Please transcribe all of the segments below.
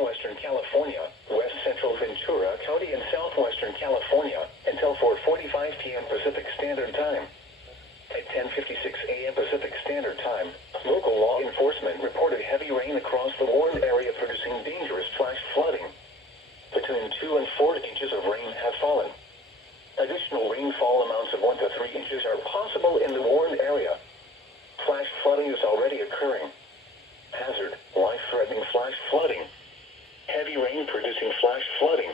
northwestern California, west central Ventura County and southwestern California, until 4:45 p.m. Pacific Standard Time. At 10:56 a.m. Pacific Standard Time, local law enforcement reported heavy rain across the warned area producing dangerous flash flooding. Between 2 and 4 inches of rain have fallen. Additional rainfall amounts of 1 to 3 inches are possible in the warned area. Flash flooding is already occurring. Hazard, life-threatening flash flooding. Heavy rain producing flash flooding.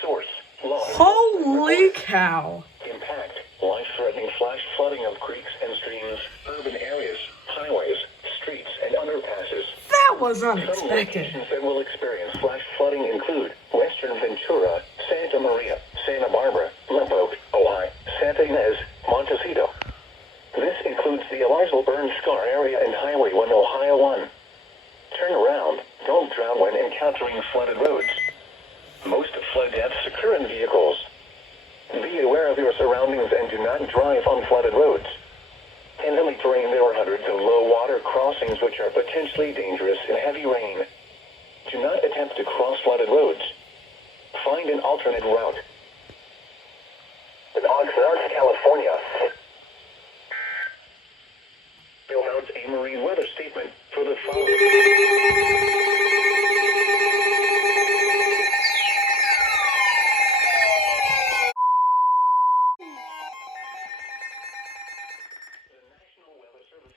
Source, law. Holy cow. Impact, life-threatening flash flooding of creeks and streams, urban areas, highways, streets, and underpasses. That was Some unexpected. locations that will experience flash flooding include western Ventura, Santa Maria, Santa Barbara, Lubbock, Ojai, Santa Ynez, Montecito. This includes the Elijah Burn Scar area and Highway 1 Ohio 1. Turn around, don't drown when encountering flooded roads. Most flood deaths occur in vehicles. Be aware of your surroundings and do not drive on flooded roads. In hilly terrain there are hundreds of low water crossings which are potentially dangerous in heavy rain. Do not attempt to cross flooded roads. Find an alternate route. In Oxnard, California, you'll announce a marine weather statement for the following.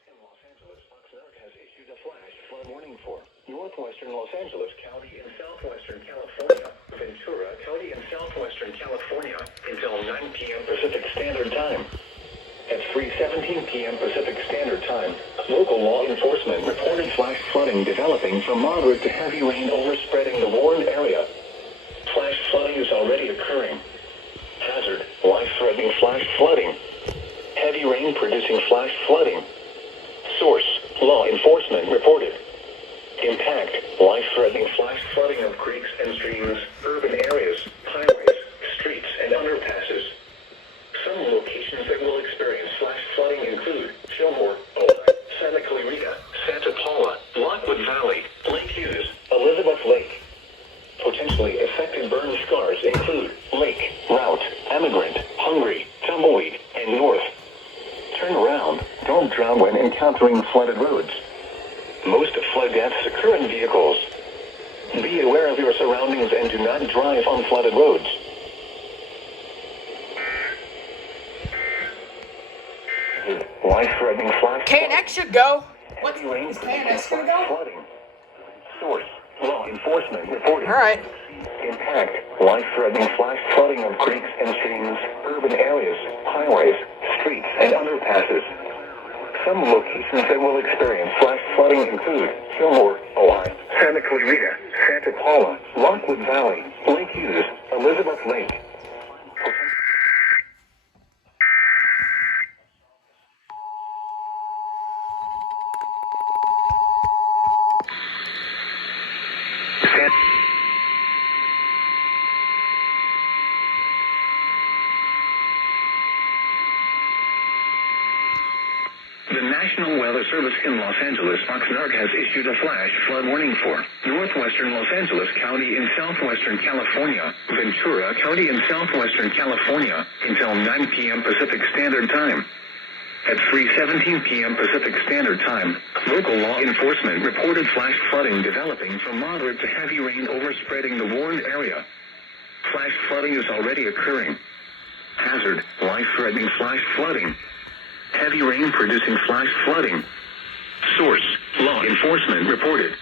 Oxnard has issued a flash flood warning for northwestern Los Angeles County and southwestern California, Ventura County and southwestern California until 9 p.m. Pacific Standard Time. At 3:17 p.m. Pacific Standard Time, local law enforcement reported flash flooding developing from moderate to heavy rain overspreading the warned area. Flash flooding is already occurring. Hazard, life-threatening flash flooding. Heavy rain producing flash flooding. Source, law enforcement reported. Impact, life-threatening flash flooding of creeks and streams, urban areas, highways, streets, and underpasses. Some locations that will experience flash flooding include Fillmore, Ojai, Santa Clarita, Santa Paula, Lockwood Valley, Lake Hughes, Elizabeth Lake. Potentially affected burn scars include Lake, Route, Emigrant, Hungry, Tumbleweed, and North. Turn around, don't drown when encountering flooded roads. Most flood deaths occur in vehicles. Be aware of your surroundings and do not drive on flooded roads. Life-threatening flash KNX should go. What Heavy rain is producing KNX gonna flash go? flooding. Source, law enforcement reported. Alright. Impact, life-threatening flash flooding of creeks and streams, urban areas, highways, streets, and underpasses. Some locations that will experience flash flooding include Fillmore, Ojai, Santa Clarita, Santa Paula, Lockwood Valley, Lake Hughes, Elizabeth Lake. The National Weather Service in Los Angeles, Oxnard, has issued a flash flood warning for northwestern Los Angeles County in southwestern California, Ventura County in southwestern California, until 9 p.m. Pacific Standard Time. At 3:17 p.m. Pacific Standard Time, local law enforcement reported flash flooding developing from moderate to heavy rain overspreading the warned area. Flash flooding is already occurring. Hazard, life-threatening flash flooding. Heavy rain producing flash flooding. Source, law enforcement reported.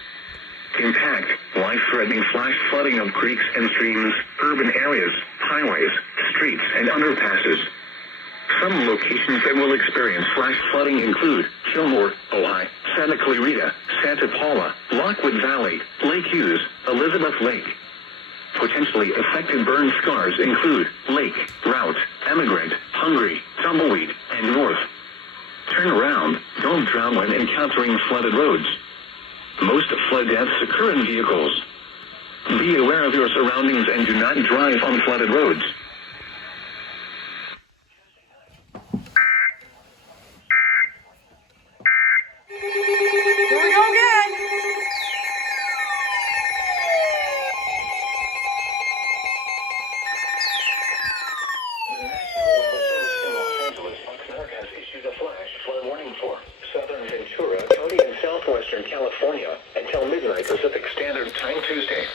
Impact, life-threatening flash flooding of creeks and streams, urban areas, highways, streets, and underpasses. Some locations that will experience flash flooding include Fillmore, Ojai, Santa Clarita, Santa Paula, Lockwood Valley, Lake Hughes, Elizabeth Lake. Potentially affected burn scars include Lake, Route, Emigrant, Hungry, Tumbleweed, and North. Turn around, don't drown when encountering flooded roads. Most flood deaths occur in vehicles. Be aware of your surroundings and do not drive on flooded roads. Here we go again. southwestern California until midnight Pacific Standard Time Tuesday.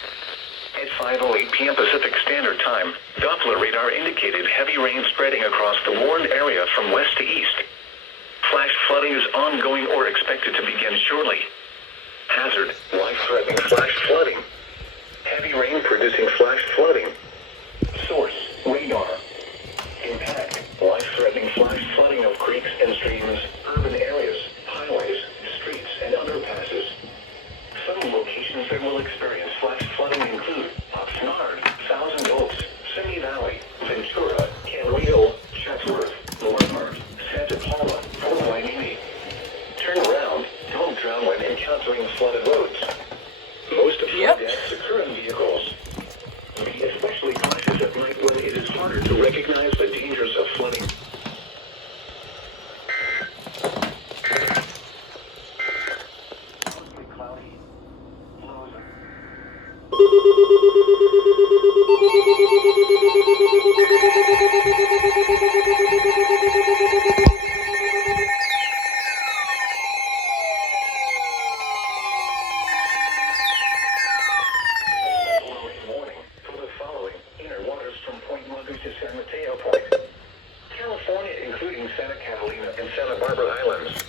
At 5:08 p.m. Pacific Standard Time, Doppler radar indicated heavy rain spreading across the warned area from west to east. Flash flooding is ongoing or expected to begin shortly. Hazard, life-threatening flash flooding. Heavy rain producing flash flooding. Source, radar. Impact, life-threatening flash flooding of creeks and streams, urban areas, highways, streets, and underpasses. Some locations that will experience flash flooding include Oxnard, Thousand Oaks, Simi Valley, Ventura, Camarillo, Chatsworth, Lombard, Santa Paula, Fort Wainini. Turn around, don't drown when encountering flooded roads. Most of flood deaths occur in vehicles. Be especially cautious at night when it is harder to recognize the dangers of flooding. Mostly cloudy. Lows. Warning for the following inner waters from Point Magu to San Mateo Point. California, including Santa Catalina and Santa Barbara Islands.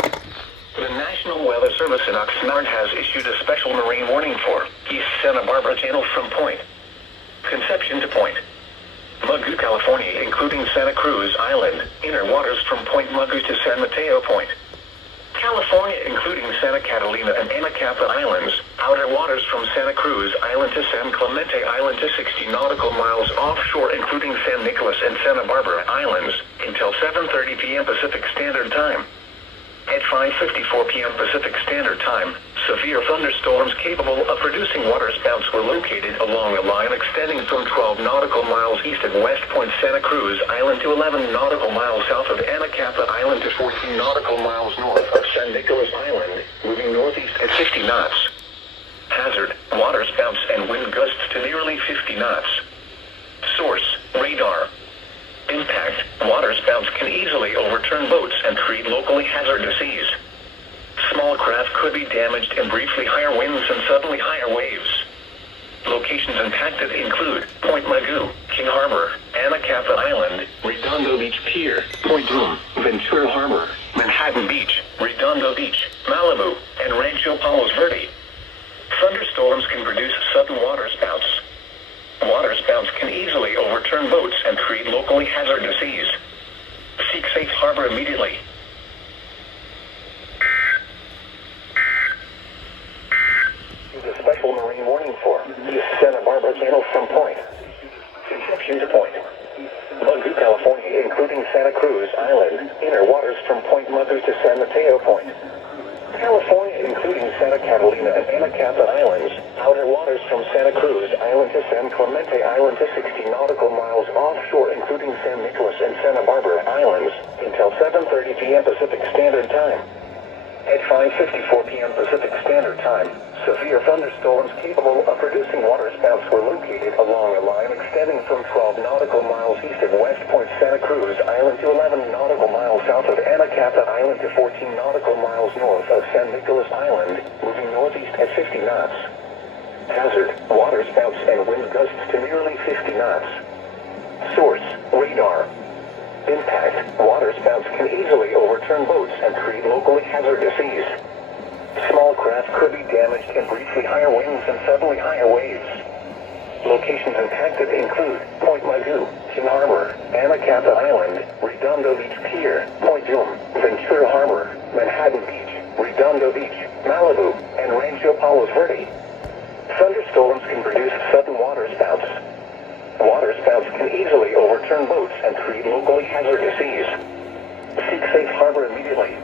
The National Weather Service in Oxnard has issued a special marine warning for East Santa Barbara Channel from Point Conception to Point Magu, California, including Santa Cruz Island, inner waters from Point Magu to San Mateo Point. California, including Santa Catalina and Anacapa Islands, outer waters from Santa Cruz Island to San Clemente Island to 60 nautical miles offshore, including San Nicolas and Santa Barbara Islands, until 7:30 p.m. Pacific Standard Time. At 5:54 p.m. Pacific Standard Time, severe thunderstorms capable of producing waterspouts were located along a line extending from 12 nautical miles east of West Point Santa Cruz Island to 11 nautical miles south of Anacapa Island to 14 nautical miles north of San Nicolas Island, moving northeast at 50 knots. Hazard, waterspouts and wind gusts to nearly 50 knots. Source, radar. Impact, waterspouts can easily overturn boats and create locally hazardous seas. Small craft could be damaged and briefly higher winds and suddenly higher waves. Locations impacted include Point Magu, King Harbor, Anacapa Island, Redondo Beach Pier, Point Bloom, Ventura Harbor, Manhattan Beach, Redondo Beach, Malibu, and Rancho Palos Verde. Thunderstorms can produce sudden waterspouts. Waterspouts can easily overturn boats and create locally hazardous seas. Seek safe harbor immediately. The special marine warning for East Santa Barbara Channel from Point Conception to Point Magu, California, including Santa Cruz Island, inner waters from Point Magu to San Mateo Point. California, including Santa Catalina and Anacapa Islands, outer waters from Santa Cruz Island to San Clemente Island to 60 nautical miles offshore, including San Nicolas and Santa Barbara Islands, until 7:30 p.m. Pacific Standard Time. At 5:54 p.m. Pacific Standard Time, severe thunderstorms capable of producing waterspouts were located along a line extending from 12 nautical miles east of West Point Santa Cruz Island to 11 nautical miles south of Anacapa Island to 14 nautical miles north of San Nicolas Island, moving northeast at 50 knots. Hazard, waterspouts and wind gusts to nearly 50 knots. Source, radar. Impact, waterspouts can easily overturn boats and create locally hazardous seas. Small craft could be damaged and briefly higher winds and suddenly higher waves. Locations impacted include Point Magu, King Harbor, Anacapa Island, Redondo Beach Pier, Point Bloom, Ventura Harbor, Manhattan Beach, Redondo Beach, Malibu, and Rancho Palos Verde. Thunderstorms can produce sudden waterspouts. Waterspouts can easily overturn boats and create locally hazardous seas. Seek safe harbor immediately.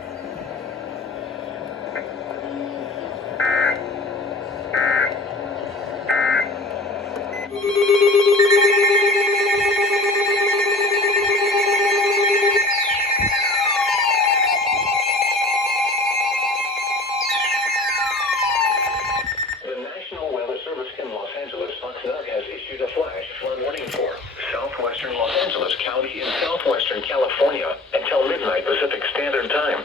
The National Weather Service in Los Angeles, Oxnard, has issued a flash flood warning for southwestern Los Angeles County in southwestern California until midnight Pacific Standard Time.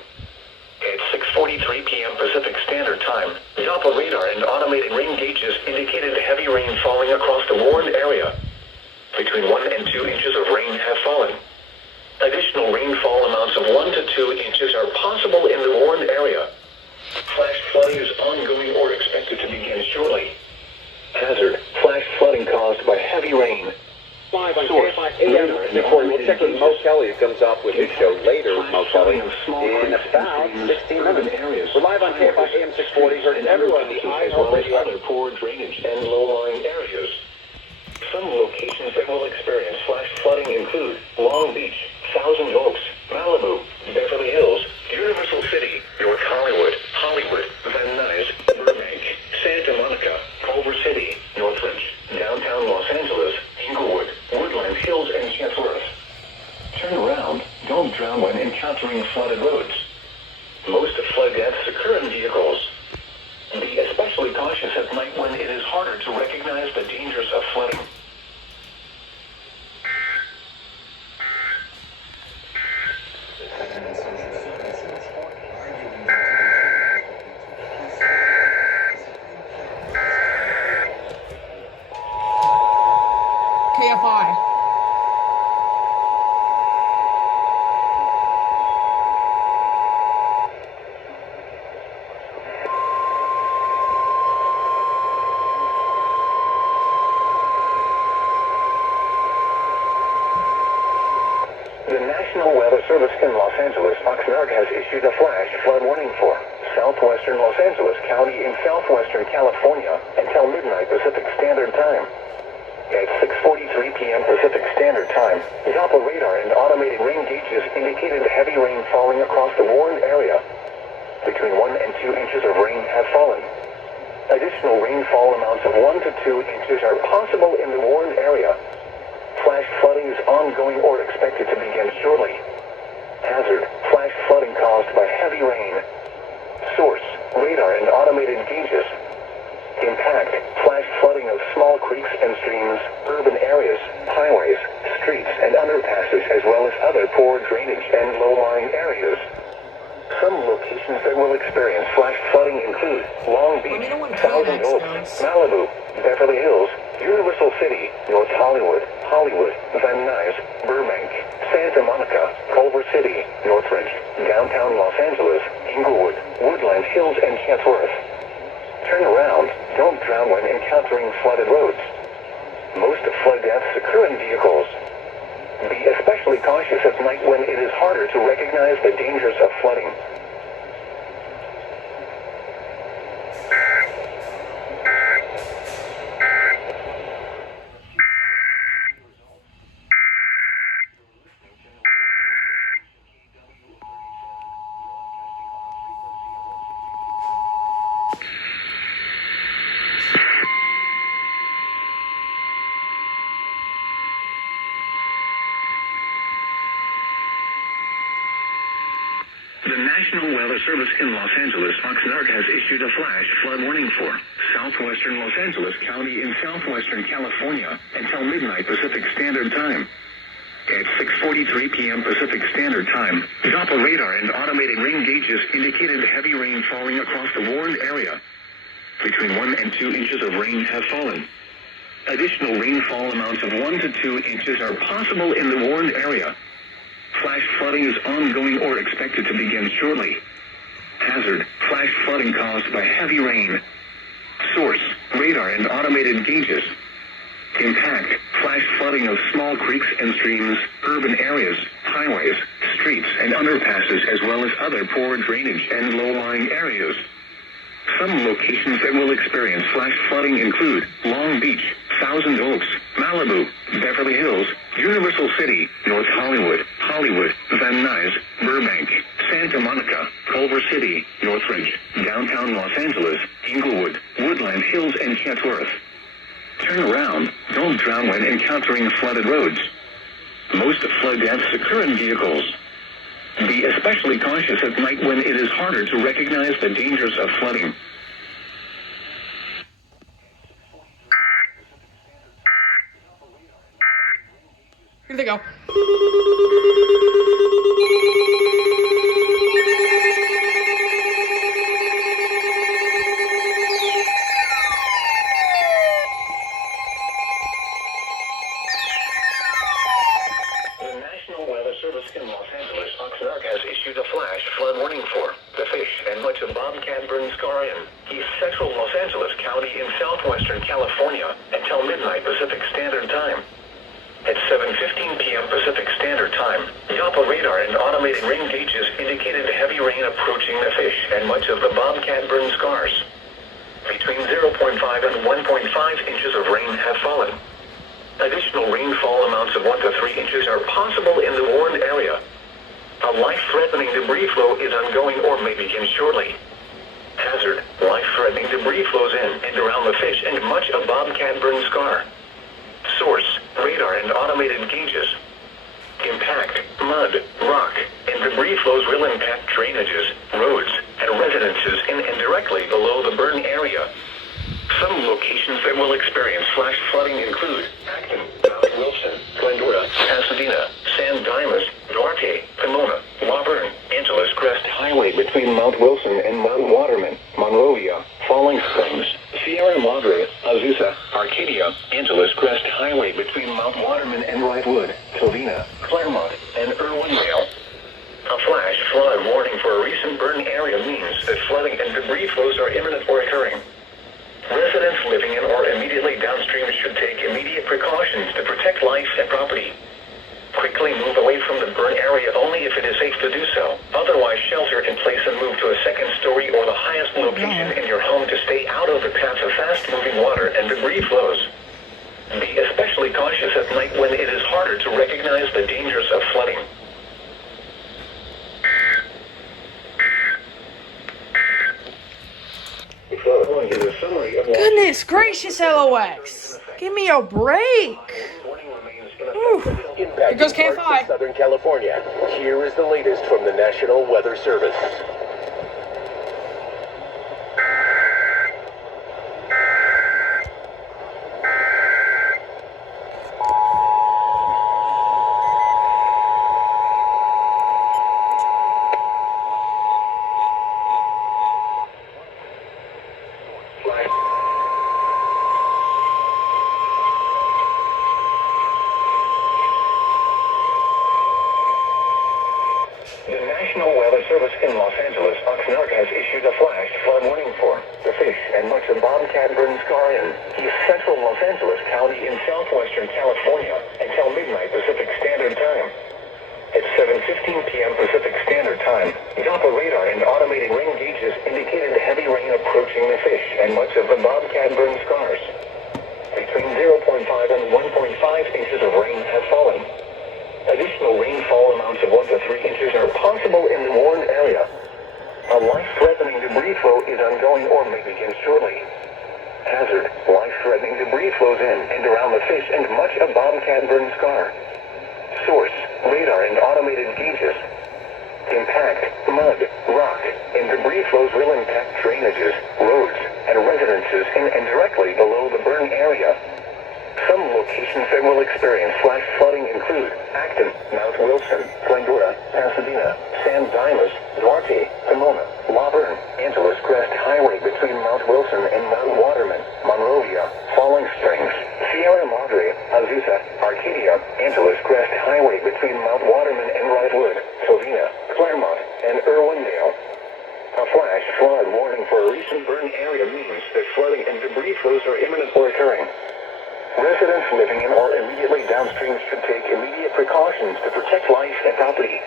of 1 to 2 inches are possible in the warned area. Flash flooding is ongoing or expected to begin shortly. Hazard, flash flooding caused by heavy rain. Live on Source, KFI AM. We'll check with Mo Kelly, who comes off with his show later. Mo Kelly in about 16 minutes. We're live on KFI AM 640. Heard everyone on the iHeartRadio. Other poor drainage and low-lying areas. Some locations that will experience flash flooding include Long Beach, Thousand Oaks, Malibu, Beverly Hills, Universal City, North Hollywood, Van Nuys, Burbank, Santa Monica, Culver City, Northridge, downtown Los Angeles, Inglewood, Woodland Hills, and Chatsworth. Turn around. Don't drown when encountering flooded roads. Most flood deaths occur in vehicles. Be especially cautious at night when it is harder to recognize the dangers of flooding. KFI. The National Weather Service in Los Angeles, Oxnard, has issued a flash flood warning for southwestern Los Angeles County in southwestern California until midnight Pacific Standard Time. At 6:43 p.m. Pacific Standard Time, Doppler radar and automated rain gauges indicated heavy rain falling across the warned area. Between 1 and 2 inches of rain have fallen. Additional rainfall amounts of 1 to 2 inches are possible in the warned area. Flash flooding is ongoing or expected to begin shortly. Hazard, flash flooding caused by heavy rain. Source, radar and automated gauges. Impact, flash flooding of small creeks and streams, urban areas, highways, streets, and underpasses, as well as other poor drainage and low-lying areas. Some locations that will experience flash flooding include Long Beach, Thousand Oaks, Malibu, Beverly Hills, Universal City, North Hollywood, Van Nuys, Burbank, Santa Monica, Culver City, Northridge, downtown Los Angeles, Inglewood, Woodland Hills, and Chatsworth. Turn around. Don't drown when encountering flooded roads. Most flood deaths occur in vehicles. Be especially cautious at night when it is harder to recognize the dangers of flooding. The National Weather Service in Los Angeles, Oxnard, has issued a flash flood warning for southwestern Los Angeles County in southwestern California until midnight Pacific Standard Time. At 6:43 p.m. Pacific Standard Time, Doppler radar and automated rain gauges indicated heavy rain falling across the warned area. Between 1 and 2 inches of rain have fallen. Additional rainfall amounts of 1 to 2 inches are possible in the warned area. Flash flooding is ongoing or expected to begin shortly. Hazard, flash flooding caused by heavy rain. Source, radar and automated gauges. Impact, flash flooding of small creeks and streams, urban areas, highways, streets, and underpasses, as well as other poor drainage and low-lying areas. Some locations that will experience flash flooding include Long Beach, Thousand Oaks, Malibu, Beverly Hills, Universal City, North Hollywood, Van Nuys, Burbank, Santa Monica, Culver City, Northridge, downtown Los Angeles, Inglewood, Woodland Hills, and Chatsworth. Turn around. Don't drown when encountering flooded roads. Most flood deaths occur in vehicles. Be especially cautious at night when it is harder to recognize the dangers of flooding. Here they go. The National Weather Service in Los Angeles, Oxnard has issued a flash flood warning for the fish and much of Bobcat Burn Scar in east central Los Angeles County in southwestern California until midnight Pacific Standard Time. At 7:15 p.m. Pacific Standard Time, Doppler radar and automated rain gauges indicated heavy rain approaching the fish and much of the Bobcat Burn Scars. Between 0.5 and 1.5 inches of rain have fallen. Additional rainfall amounts of 1 to 3 inches are possible in the warned area. A life-threatening debris flow is ongoing or may begin shortly. Hazard: life-threatening debris flows in and around the fish and much of Bobcat Burn Scar. Source: radar and automated gauges. Impact: mud, rock, and debris flows will impact drainages, roads, and residences in and directly below the burn area. Some locations that will experience flash flooding include Acton, Mount Wilson, Glendora, Pasadena, San Dimas, Duarte, Pomona, Auburn, Angeles Crest Highway between Mount Wilson and Mount Waterman, Monrovia, Falling Springs, Sierra Madre, Azusa, Arcadia, Angeles Crest Highway between Mount Waterman and Wrightwood, Covina, Claremont, and Irwindale. A flash flood warning for a recent burn area means that flooding and debris flows are imminent or occurring. Residents living in or immediately downstream should take immediate precautions to protect life and property. Quickly move away from the burn area only if it is safe to do so. Otherwise, shelter in place and move to a second story or the highest location in your home to stay out of the path of fast-moving water and debris flows. Be especially cautious at night when it is harder to recognize the dangers of flooding. Goodness gracious, LOX. Give me a break. Ooh. Here goes KFI. Southern California. Here is the latest from the National Weather Service. The National Weather Service in Los Angeles, Oxnard has issued a flash flood warning for the fish and much of Bobcat Burn Scar in east central Los Angeles County in southwestern California until midnight Pacific Standard Time. At 7:15 p.m. Pacific Standard Time, Doppler radar and automated rain gauges indicated heavy rain approaching the fish and much of the Bobcat Burn Scars. Between 0.5 and 1.5 inches of rain have fallen. Additional rainfall amounts of 1 to 3 inches are possible in the warned area. A life-threatening debris flow is ongoing or may begin shortly. Hazard: life-threatening debris flows in and around the fish and much of Bobcat Burn Scar. Source: radar and automated gauges. Impact: mud, rock, and debris flows will impact drainages, roads, and residences in and directly below the burn area. Some locations that will experience flash flooding include Acton, Mount Wilson, Glendora, Pasadena, San Dimas, Duarte, Pomona, Auburn, Angeles Crest Highway between Mount Wilson and Mount Waterman, Monrovia, Falling Springs, Sierra Madre, Azusa, Arcadia, Angeles Crest Highway between Mount Waterman and Wrightwood, Covina, Claremont, and Irwindale. A flash flood warning for a recent burn area means that flooding and debris flows are imminent or occurring. Residents living in or immediately downstream should take immediate precautions to protect life and property.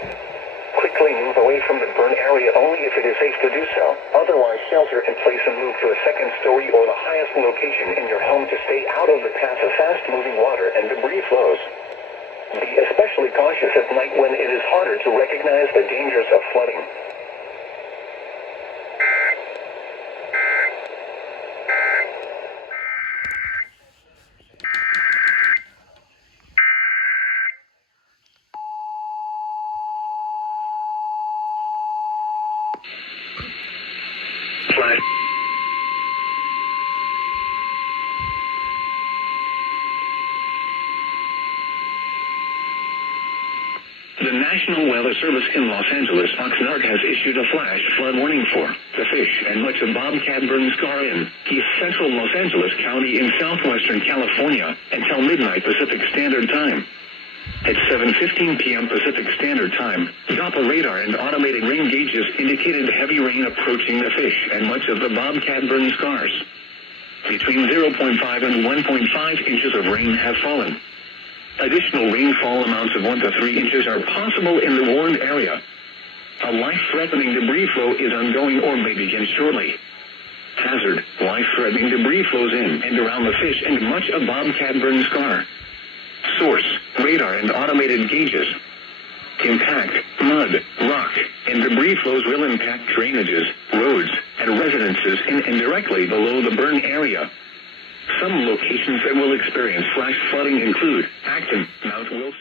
Quickly move away from the burn area only if it is safe to do so. Otherwise, shelter in place and move to a second story or the highest location in your home to stay out of the path of fast-moving water and debris flows. Be especially cautious at night when it is harder to recognize the dangers of flooding. The National Weather Service in Los Angeles, Oxnard has issued a flash flood warning for the fish and much of Bobcat Burn Scar in east central Los Angeles County in southwestern California until midnight Pacific Standard Time. At 7:15 p.m. Pacific Standard Time, Doppler radar and automated rain gauges indicated heavy rain approaching the fish and much of the bobcat burn scars. Between 0.5 and 1.5 inches of rain have fallen. Additional rainfall amounts of 1 to 3 inches are possible in the warned area. A life-threatening debris flow is ongoing or may begin shortly. Hazard: life-threatening debris flows in and around the fish and much of bobcat burn scar. Source: radar and automated gauges. Impact: mud, rock, and debris flows will impact drainages, roads, and residences in and directly below the burn area. Some locations that will experience flash flooding include Acton, Mount Wilson.